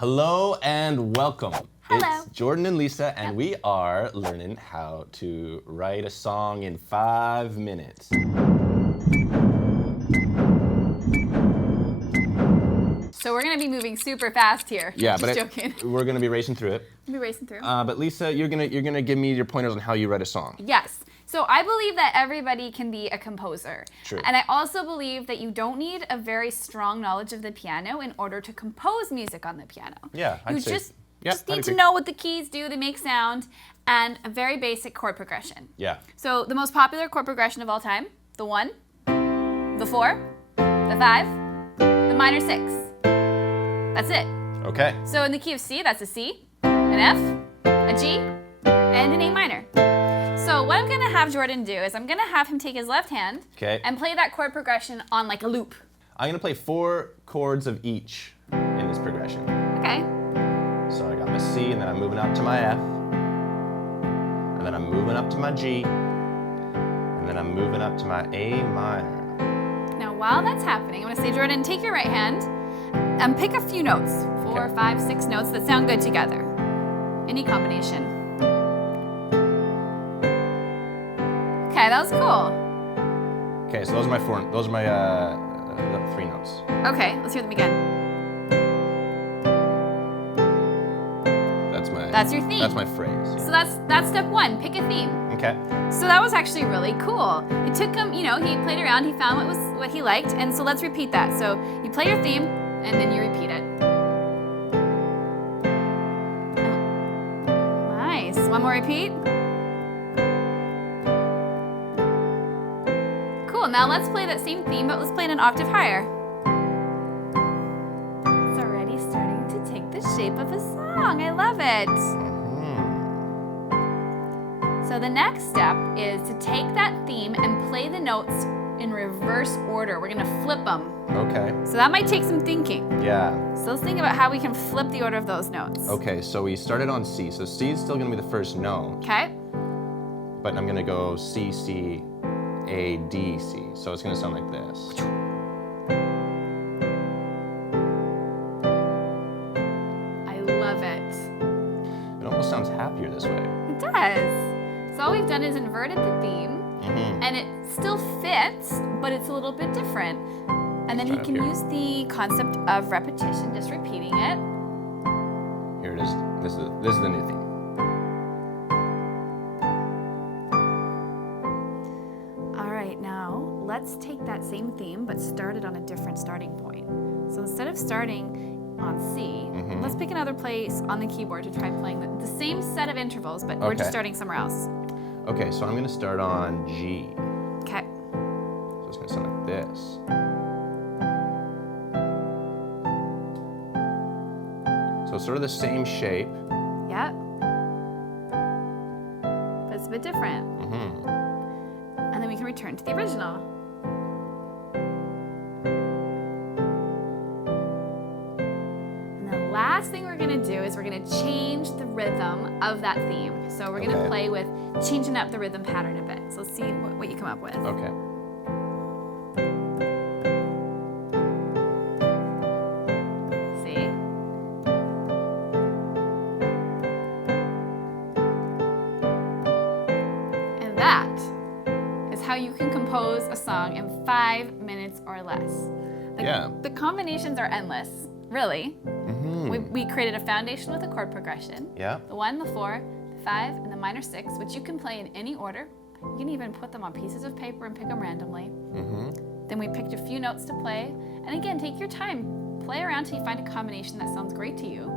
Hello and welcome. Hello. It's Jordan and Lisa, and we are learning how to write a song in 5 minutes. So we're gonna be moving super fast here. Yeah, Just joking. we're gonna be racing through it. We'll be racing through. But Lisa, you're gonna give me your pointers on how you write a song. Yes. So I believe that everybody can be a composer. True. And I also believe that you don't need a very strong knowledge of the piano in order to compose music on the piano. Yeah, I'd you say. just Yeah, just I'd need to agree. know what the keys do, they make sound, and a very basic chord progression. Yeah. So the most popular chord progression of all time, the 1, the 4, the 5, the minor 6. That's it. Okay. So in the key of C, that's a C, an F, a G, and an A minor. So what I'm gonna have Jordan do is I'm gonna have him take his left hand and play that chord progression on like a loop. I'm gonna play 4 chords of each in this progression. Okay. So I got my C, and then I'm moving up to my F, and then I'm moving up to my G, and then I'm moving up to my A minor. Now while that's happening, I'm gonna say, Jordan, take your right hand and pick a few notes, 4, 5, 6 notes that sound good together. Any combination. Okay, that was cool. Okay, so those are my 3 notes. Okay, let's hear them again. That's your theme. That's my phrase. So that's step 1, pick a theme. Okay. So that was actually really cool. It took him, he played around, he found what he liked, and so let's repeat that. So you play your theme, and then you repeat it. Oh, nice. One more repeat. Cool, now let's play that same theme, but let's play it an octave higher. It's already starting to take the shape of a song. I love it. So the next step is to take that theme and play the notes in reverse order. We're gonna flip them. Okay. So that might take some thinking. Yeah. So let's think about how we can flip the order of those notes. Okay, so we started on C. So C is still gonna be the first note, Okay. but I'm gonna go C, C, A, D, C. So it's gonna sound like this. I love it. It almost sounds happier this way. It does. So all we've done is inverted the theme, and it still fits, but it's a little bit different. And then you can use the concept of repetition, just repeating it. Here it is. This is the new theme. All right, now let's take that same theme, but start it on a different starting point. So instead of starting on C, let's pick another place on the keyboard to try playing the same set of intervals, but we're just starting somewhere else. Okay, so I'm gonna start on G. Okay. So it's gonna sound like this. So it's sort of the same shape. Yep. But it's a bit different. And then we can return to the original. Last thing we're gonna do is we're gonna change the rhythm of that theme. So we're gonna play with changing up the rhythm pattern a bit. So let's see what you come up with. Okay. See? And that is how you can compose a song in 5 minutes or less. The combinations are endless, really. We created a foundation with a chord progression. Yeah. The 1, the 4, the 5, and the minor 6, which you can play in any order. You can even put them on pieces of paper and pick them randomly. Then we picked a few notes to play. And again, take your time. Play around till you find a combination that sounds great to you.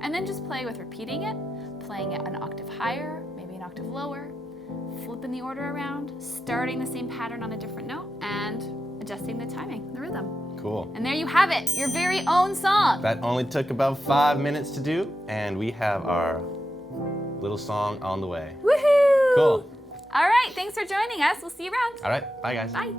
And then just play with repeating it, playing it an octave higher, maybe an octave lower, flipping the order around, starting the same pattern on a different note, and adjusting the timing, the rhythm. Cool. And there you have it, your very own song. That only took about 5 minutes to do, and we have our little song on the way. Woohoo! Cool. All right, thanks for joining us. We'll see you around. All right, bye guys. Bye.